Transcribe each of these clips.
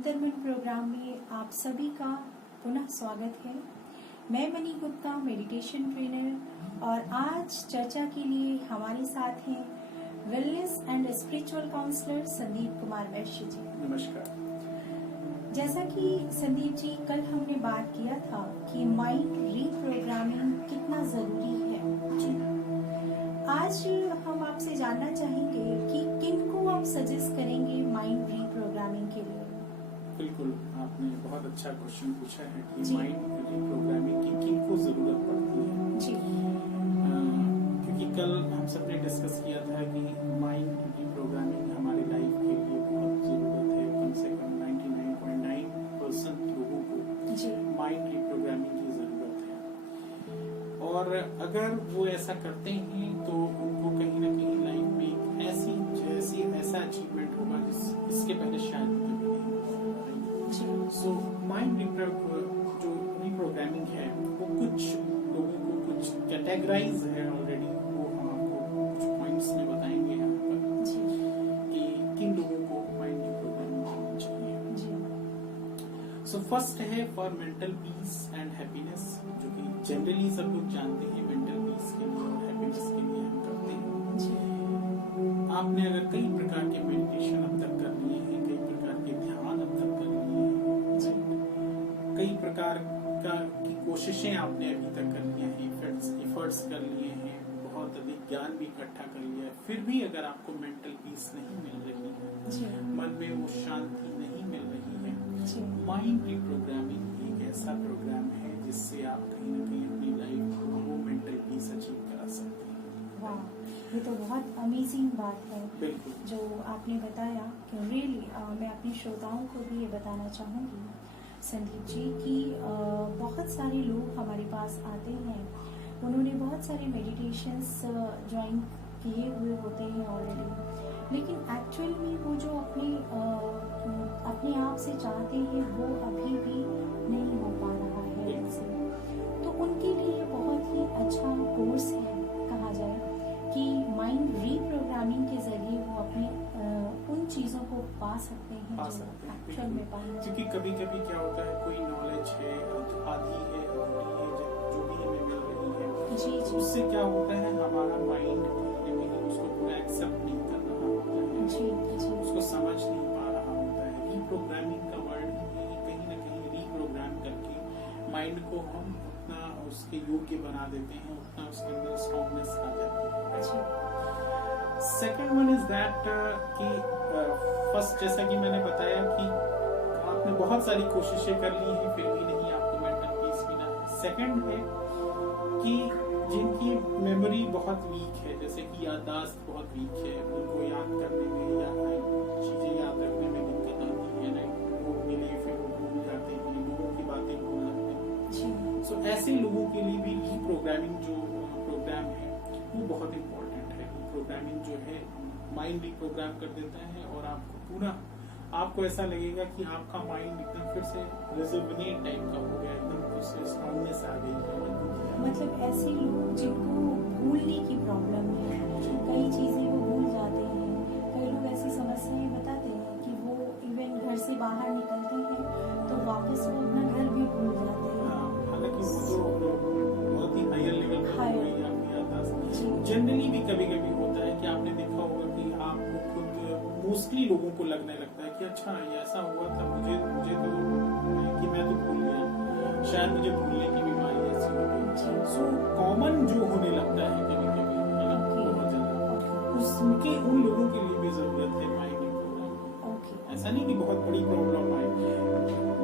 अंतर्मन प्रोग्राम में आप सभी का पुनः स्वागत है। मैं मनी गुप्ता, मेडिटेशन ट्रेनर, और आज चर्चा के लिए हमारे साथ हैं wellness and spiritual counsellor Sandeep Kumar Vaishya ji. नमस्कार। जैसा कि संदीप जी, कल हमने बात किया था कि माइंड रीप्रोग्रामिंग कितना जरूरी है जी। आज हम आपसे जानना चाहेंगे कि किन को आप सजेस्ट करेंगे माइंड रीप्रोग्रामिंग के लिए। बिल्कुल, आपने बहुत अच्छा क्वेश्चन पूछा है कि जी। माइंड रीप्रोग्रामिंग की किन को जरूरत पड़ती है जी। क्योंकि कल हम सबने डिस्कस किया था कि माइंड रीप्रोग्रामिंग हमारी लाइफ के लिए बहुत जरूरत है। कम से कम 99.9% लोगों को जी। माइंड रीप्रोग्रामिंग की जरूरत है, और अगर वो ऐसा करते हैं तो उनको कहीं ना कहीं लाइफ में एक ऐसा अचीवमेंट होगा इसके पहले शायद कभी नहीं हुआ। सो माइंड जो रीप्रोग्रामिंग है वो कुछ लोगों को कुछ कैटेगराइज है ऑलरेडी, वो हम आपको कुछ पॉइंट्स में बताएंगे यहाँ पर कि किन लोगों को माइंड रीप्रोग्रामिंग करनी चाहिए। सो फर्स्ट है for mental peace and happiness, जो कि जनरली सब लोग जानते हैं मेंटल पीस के लिए और हैप्पीनेस के लिए हम करते हैं। आपने अगर कई प्रकार के मेडिटेशन अब तक कर लिए हैं, कई प्रकार के ध्यान अब तक कर लिए हैं, कई प्रकार की कोशिशें आपने अभी तक कर ली हैं, एफर्ट्स कर लिए हैं, बहुत अधिक ज्ञान भी इकट्ठा कर लिया है, फिर भी अगर आपको मेंटल पीस नहीं मिल रही है, मन में वो शांति नहीं मिल रही है, माइंड रीप्रोग्रामिंग एक ऐसा प्रोग्राम है जिससे आप कहीं ना कहीं अपनी लाइफ को वो मेंटल पीस अचीव करा सकते हैं। वाह, ये तो बहुत अमेजिंग बात है बिल्कुल जो आपने बताया कि रियली मैं अपने श्रोताओं को भी ये बताना चाहूँगी संदीप जी कि बहुत सारे लोग हमारे पास आते हैं, उन्होंने बहुत सारे मेडिटेशंस ज्वाइन किए हुए होते हैं ऑलरेडी, लेकिन एक्चुअल में वो जो अपने आप से चाहते हैं वो अभी भी नहीं हो पा रहा है ऐसे। तो उनके लिए बहुत ही अच्छा कोर्स है, कहा जाए कि माइंड रीप्रोग्रामिंग के जरिए वो अपने उन चीजों को पा सकते हैं जो एक्चुअल में पाना। क्योंकि कभी कभी क्या होता है, कोई नॉलेज है आधी है जो भी हमें मिल रही है, जी जी। उससे क्या होता है हमारा माइंड उसको पूरा एक्सेप्ट नहीं कर रहा होता है, जी जी। उसको समझ नहीं पा रहा होता है। रीप्रोग्रामिंग का वर्ड ही कहीं ना कहीं रीप्रोग्राम करके माइंड को हम उतना उसके योग्य बना देते हैं, उतना उसके अंदर स्ट्रॉन्गनेस आ जाती है। सेकेंड वन इज दैट कि फर्स्ट, जैसा कि मैंने बताया कि आपने बहुत सारी कोशिशें कर ली हैं फिर भी नहीं आपको मेंटल पीस मिला है। सेकेंड है कि जिनकी मेमोरी बहुत वीक है, जैसे कि याददाश्त बहुत वीक है, उनको याद करने में या चीजें याद रखने में दिक्कत आती है, वो मिले फिर वो भूल जाते हैं, लोगों की बातें भूल जाते हैं। सो ऐसे लोगों के लिए भी रीप्रोग्रामिंग जो प्रोग्राम है वो बहुत इम्पोर्टेंट है। रीप्रोग्रामिंग जो है माइंड रीप्रोग्राम कर देता है और आपको ऐसा लगेगा कि आपका माइंड एकदम फिर से रिजुविनेट टाइप का हो गया, एकदम फिर से स्ट्रॉन्गनेस आ गई। मतलब ऐसे लोग जिनको भूलने की प्रॉब्लम है, कई चीजें वो भूल जाते हैं, कई लोग ऐसी समस्याएं बताते हैं कि वो इवन घर से बाहर निकलते हैं तो वापस वो अपना घर भी भूल जाते हैं। हालांकि वो तो बहुत ही हायर लेवल पर हो गई आपकी याददाश्त। जनरली भी कभी कभी होता है कि आपने देखा होगा कि आपको खुद मोस्टली लोगों को लगने लगता है कि अच्छा ये ऐसा हुआ था, मुझे तो कि मैं तो भूल गया, शायद मुझे भूलने की बीमारी ऐसी हो गई। सो कॉमन जो होने लगता है कभी कभी है ना, बहुत ज्यादा, उसके उन लोगों के लिए भी जरूरत है माइंड रीप्रोग्रामिंग। ऐसा नहीं कि बहुत बड़ी प्रॉब्लम आए,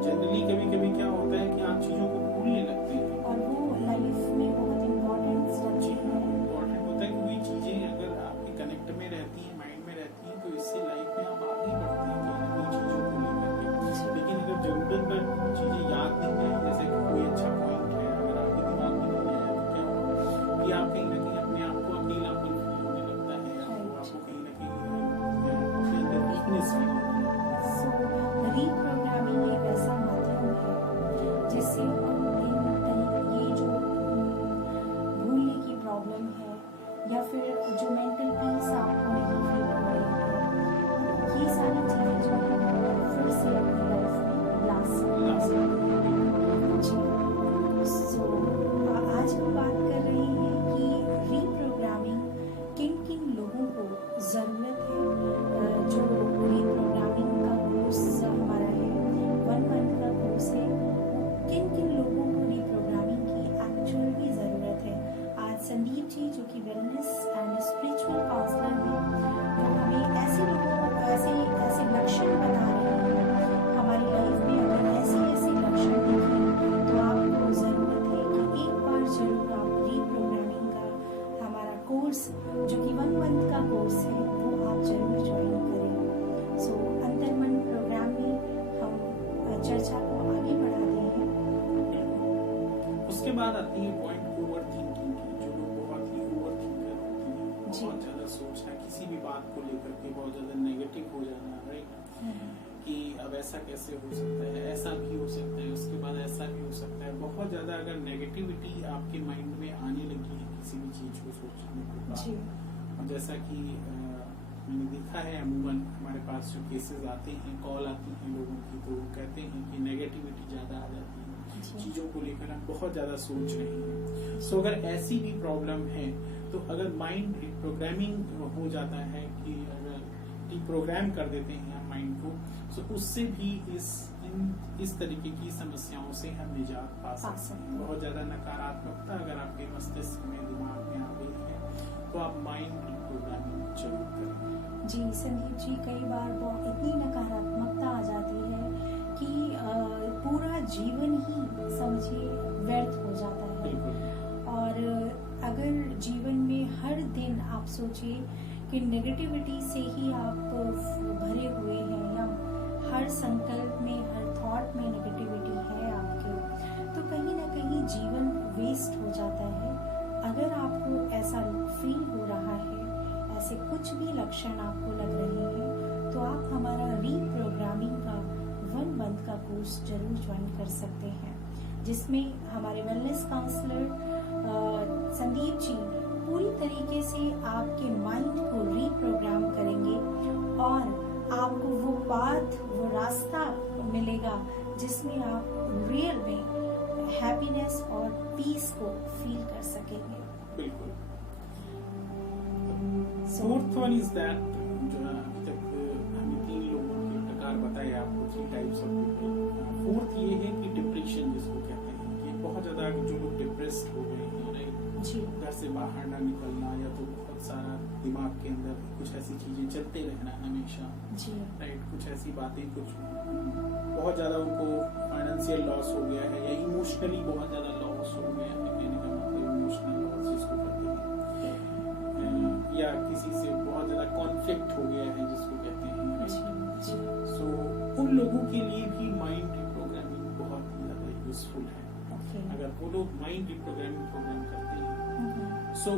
जनरली कभी कभी क्या होता है कि आप चीजों को भूलने लगते हैं और वो लाइफ में बहुत इम्पोर्टेंट इम्पोर्टेंट होता है, क्योंकि चीजें अगर आपके कनेक्ट में रहती हैं, माइंड में रहती हैं, तो इससे लाइफ में आप आगे बढ़ते हैं कहीं ना कहीं चीजों को लेकर। लेकिन अगर जरूरत पर चीजें याद नहीं है, जैसे कोई अच्छा पॉइंट है अगर आपके दिमाग में नहीं आया तो क्या होगा कि आप कहीं ना कहीं अपने आप को अकेलापन फील होने लगता है, आपको कहीं ना कहीं अपने अंदर वीकनेस फील होती है। रीप्रोग्रामिंग एक ऐसा माध्यम है जिससे हम ये जो भूलने की प्रॉब्लम है या फिर जो मेंटल पीस आपको नहीं फील हो रही है, ये सारी चीजें जो है फिर से अपनी लाइफ चर्चा को आगे बढ़ाते हैं। उसके बाद आती है पॉइंट ओवर थिंकिंग की। जो लोग बहुत ही ओवर थिंकर होते हैं, जी। बहुत ज्यादा सोचना, किसी भी बात को लेकर के बहुत ज्यादा नेगेटिव हो जाना, राइट, कि अब ऐसा कैसे हो सकता है, ऐसा भी हो सकता है, उसके बाद ऐसा भी हो सकता है। बहुत ज्यादा अगर नेगेटिविटी आपके माइंड में आने लगी है किसी भी चीज को सोचने के जी। बाद, और जैसा कि मैंने देखा है अमूमन हमारे पास जो केसेस आते हैं, कॉल आती हैं लोगों की, तो वो कहते हैं कि नेगेटिविटी ज्यादा आ जाती है, जी। चीजों को लेकर हम बहुत ज्यादा सोच रहे हैं। सो अगर ऐसी भी प्रॉब्लम है, तो अगर माइंड रिप्रोग्रामिंग हो जाता है, कि अगर रिप्रोग्राम कर देते हैं हम माइंड को, तो उससे भी इस तरीके की समस्याओं से हम निजात पा सकते हैं। बहुत ज्यादा नकारात्मकता अगर आपके मस्तिष्क में, दिमाग में आ गई है, तो आप माइंड रिप्रोग्रामिंग जरूर करें। जी संदीप जी, कई बार बहुत इतनी नकारात्मकता आ जाती है कि पूरा जीवन ही समझिए व्यर्थ हो जाता है। बिल्कुल। और अगर जीवन में हर दिन आप सोचिए कि नेगेटिविटी से ही आप भरे हुए हैं, या हर संकल्प में, हर थॉट में नेगेटिविटी है आपके, तो कहीं ना कहीं जीवन वेस्ट हो जाता है। अगर आपको ऐसा फील हो रहा है, ऐसे कुछ भी लक्षण आपको लग रहे हैं, तो आप हमारा रीप्रोग्रामिंग का 1 मंथ का कोर्स जरूर ज्वाइन कर सकते हैं, जिसमें हमारे वेलनेस काउंसलर संदीप जी पूरी तरीके से आपके माइंड को रीप्रोग्राम करेंगे, और आपको वो पाथ, वो रास्ता मिलेगा जिसमें आप रियल में हैप्पीनेस और पीस को फील कर सकेंगे। बिल्कुल। फोर्थ वन इज दैट, जो अभी तक हमें 3 लोगों के प्रकार बताए आपको, 3 टाइप्स ऑफ पीपल। फोर्थ ये है कि डिप्रेशन जिसको कहते हैं, कि बहुत ज्यादा जो लोग डिप्रेस्ड हो गए हैं, राइट, जी। घर से बाहर ना निकलना, या तो बहुत सारा दिमाग के अंदर कुछ ऐसी चीजें चलते रहना हमेशा, जी। राइट, कुछ ऐसी बातें, कुछ बहुत ज्यादा उनको फाइनेंशियल लॉस हो गया है, या इमोशनली बहुत ज्यादा लॉस हो गया है, कहने का मतलब इमोशनल लॉस जिसको कहते हैं, या किसी से बहुत ज्यादा कॉन्फ्लिक्ट हो गया है जिसको कहते हैं। सो उन लोगों के लिए भी माइंड रिप्रोग्रामिंग बहुत ही ज्यादा यूजफुल है। अगर वो लोग माइंड रिप्रोग्रामिंग प्रोग्राम करते हैं, सो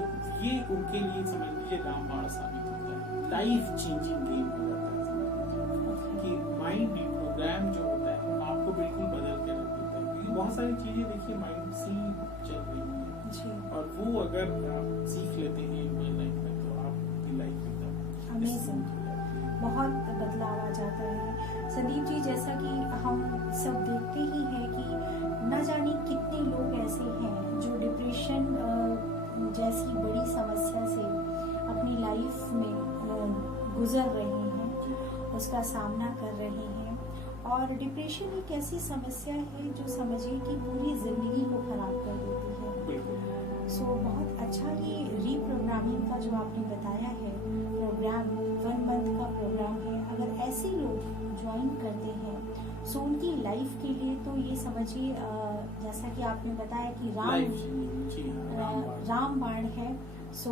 ये उनके लिए समझ लीजिए रामबाण साबित होता है, लाइफ चेंजिंग गेम हो जाता है। समझ लीजिए कि माइंड रिप्रोग्राम जो होता है आपको बिल्कुल बदल के रख देता है, क्योंकि बहुत सारी चीजें देखिए माइंड से ही चल रही है, और वो अगर आप सीख लेते हैं लाइफ में, तो आपकी लाइफ एकदम अमेजिंग, बहुत बदलाव आ जाता है। संदीप जी, जैसा कि हम सब देखते ही हैं कि न जाने कितने लोग ऐसे हैं जो डिप्रेशन जैसी बड़ी समस्या से अपनी लाइफ में गुजर रहे हैं, उसका सामना कर रहे हैं। और डिप्रेशन एक ऐसी समस्या है जो समझिए कि पूरी जिंदगी को खराब कर देती है। सो बहुत अच्छा ये रीप्रोग्रामिंग का जो आपने बताया है प्रोग्राम, 1 मंथ का प्रोग्राम है। अगर ऐसे लोग ज्वाइन करते हैं, सो उनकी लाइफ के लिए तो ये समझिए, जैसा कि आपने बताया कि रामबाण है। सो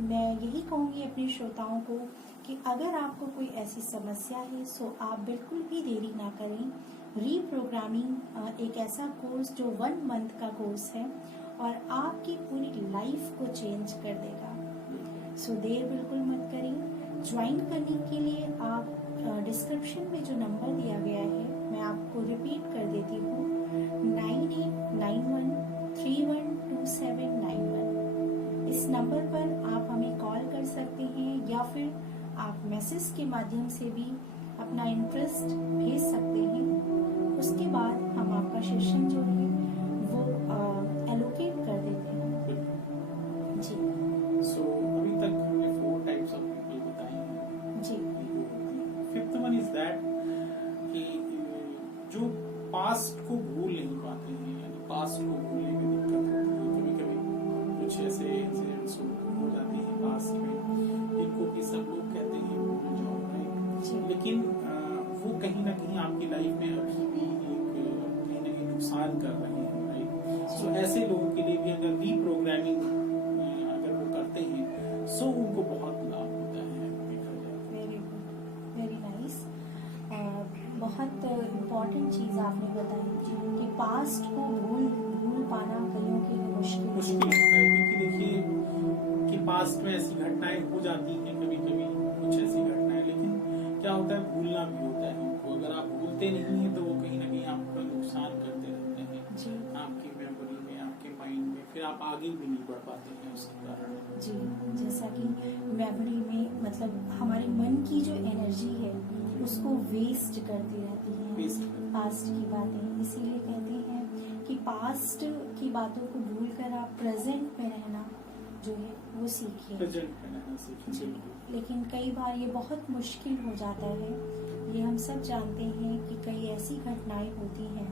मैं यही कहूँगी अपने श्रोताओं को कि अगर आपको कोई ऐसी समस्या है, सो आप बिल्कुल भी देरी ना करें। रीप्रोग्रामिंग एक ऐसा कोर्स जो 1 मंथ का कोर्स है, और आपकी पूरी लाइफ को चेंज कर देगा। सो देर बिल्कुल मत करें। ज्वाइन करने के लिए आप डिस्क्रिप्शन में जो नंबर दिया गया है, मैं आपको रिपीट कर देती हूँ, 9891312791। इस नंबर पर आप हमें कॉल कर सकते हैं, या फिर आप मैसेज के माध्यम से भी अपना इंटरेस्ट भेज सकते हैं। उसके बाद हम आपका सेशन जो है वो एलोकेट कर देते हैं। जी। सो अभी तक हमने 4 टाइप्स ऑफ पीपल बताए हैं। जी। 5th वन इज दैट कि जो पास्ट को भूल नहीं पाते हैं, यानी पास्ट को भूलने में दिक्कत होती है। कभी कभी कुछ ऐसे इंसिडेंट्स हो जाते हैं पास्ट में, जिनको कि सब लोग कहते हैं भूल जाओ, राइट, लेकिन वो कहीं ना कहीं आपकी लाइफ में अभी भी कहीं ना कहीं नुकसान कर रहे हैं, राइट। सो ऐसे लोगों के लिए भी अगर रीप्रोग्रामिंग अगर वो करते हैं, सो उनको बहुत लाभ होता है, देखा जाए। Very good, very nice. बहुत बहुत इम्पोर्टेंट चीज़ आपने बताई कि पास्ट को भूल पाना कईयों के लिए मुश्किल मुश्किल होता है, क्योंकि देखिए कि पास्ट में ऐसी घटनाएं हो जाती हैं, कभी कभी कुछ ऐसी घटनाएं, लेकिन क्या होता है भूलना भी होता है उनको। अगर आप भूलते नहीं हैं तो वो कहीं ना कहीं आपका नुकसान करते रहते हैं जी आपकी मेमोरी में, आपके माइंड में, फिर आप आगे भी नहीं बढ़ पाते हैं उसके कारण। जी। जैसा कि मेमोरी में मतलब हमारे मन की जो एनर्जी है उसको वेस्ट करती रहती है Waste करती है। पास्ट की बातें। इसीलिए कहते हैं कि पास्ट की बातों को भूलकर आप प्रेजेंट में रहना जो है वो सीखिए। प्रेजेंट में रहना सीखिए। जी, लेकिन कई बार ये बहुत मुश्किल हो जाता है। ये हम सब जानते हैं कि कई ऐसी घटनाएं होती हैं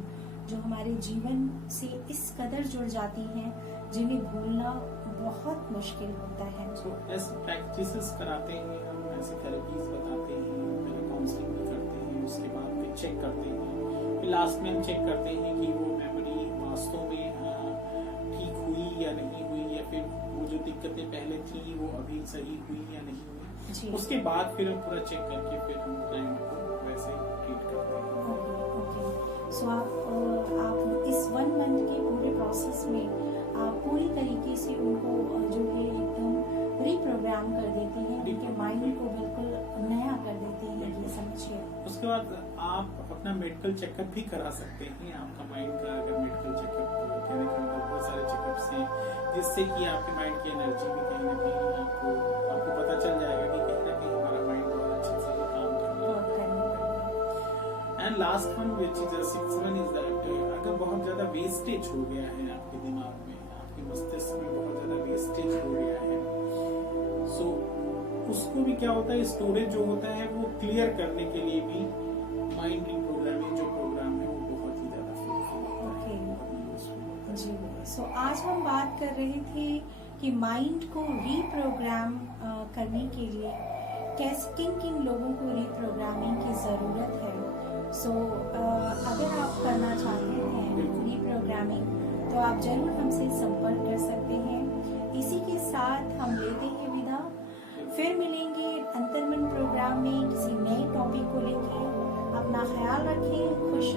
जो हमारे जीवन से इस कदर जुड़ जाती हैं जिन्हें भूलना बहुत मुश्किल होता है। तो ऐसे प्रैक्टिसेस कराते हैं हम, ऐसे थेरेपीज बताते हैं, पहले काउंसलिंग भी करते हैं, उसके बाद फिर चेक करते हैं, फिर लास्ट में हम चेक करते हैं कि वो मेमोरी वास्तव में ठीक हुई या नहीं हुई, या फिर वो जो दिक्कतें पहले थी वो अभी सही हुई या नहीं हुई। जी। उसके बाद फिर हम पूरा चेक करके फिर हम क्लाइंट को वैसे ट्रीट करते हैं। ओके। सो आप इस 1 मंथ के पूरे प्रोसेस में आप पूरी तरीके से उनको जो है एकदम रिप्रोग्राम कर देती हैं, उनके माइंड को बिल्कुल नया कर देती हैं, ये समझिए। उसके बाद आप अपना मेडिकल चेकअप भी करा सकते हैं। आपका माइंड का अगर मेडिकल चेकअप कहने का मतलब बहुत सारे चेकअप्स हैं जिससे कि आपके माइंड की एनर्जी भी कहीं ना कहीं आपको पता चल जाएगा कि कहीं ना कहीं हमारा माइंड बहुत अच्छे से काम कर रहा है। And last one which is 6 one is that अगर बहुत ज्यादा वेस्टेज हो गया है आपके दिमाग में, आपके मस्तिष्क में बहुत ज्यादा वेस्टेज हो गया है, सो उसको भी क्या होता है, स्टोरेज जो होता है वो क्लियर करने के लिए भी माइंड रिप्रोग्रामिंग जो प्रोग्राम है वो बहुत ही ज्यादा fruitful होता है, बहुत useful होता है। जी। सो आज हम बात कर रहे थे कि माइंड को रिप्रोग्राम करने के लिए किन किन लोगों को रिप्रोग्रामिंग की ज़रूरत है। सो अगर आप करना चाहते हैं रिप्रोग्रामिंग तो आप जरूर हमसे संपर्क कर सकते हैं। इसी के साथ हम लेते हैं विदा, फिर मिलेंगे अंतर्मन प्रोग्राम में किसी नए टॉपिक को लेकर। अपना ख्याल रखें, खुश